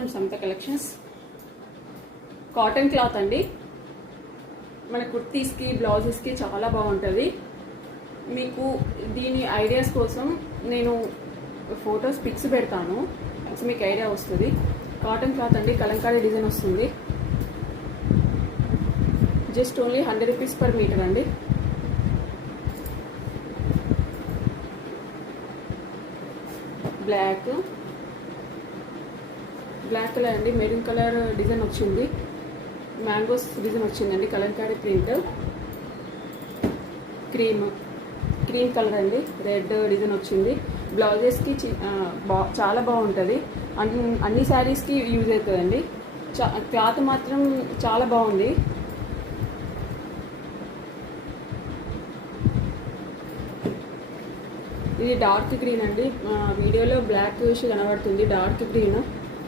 From Samata collections. Cotton cloth అండి, మన కుర్తీస్కి బ్లౌజెస్కి చాలా బాగుంటుంది. మీకు దీని ఐడియాస్ కోసం నేను ఫొటోస్ పిక్స్ పెడతాను, మీకు ఐడియా వస్తుంది. కాటన్ క్లాత్ అండి, కలంకారీ డిజైన్ వస్తుంది. Just only 100 rupees per metre అండి. బ్లాక్ కలర్ అండి, మెరూన్ కలర్ డిజైన్ వచ్చింది, మ్యాంగోస్ డిజైన్ వచ్చిందండి, కలంకారీ ప్రింట్. క్రీమ్ కలర్ అండి, రెడ్ డిజైన్ వచ్చింది. బ్లౌజెస్కి చాలా బాగుంటుంది, అన్ని శారీస్కి యూజ్ అవుతుందండి. క్లాత్ మాత్రం చాలా బాగుంది. ఇది డార్క్ గ్రీన్ అండి, వీడియోలో బ్లాక్ కనబడుతుంది, డార్క్ గ్రీన్.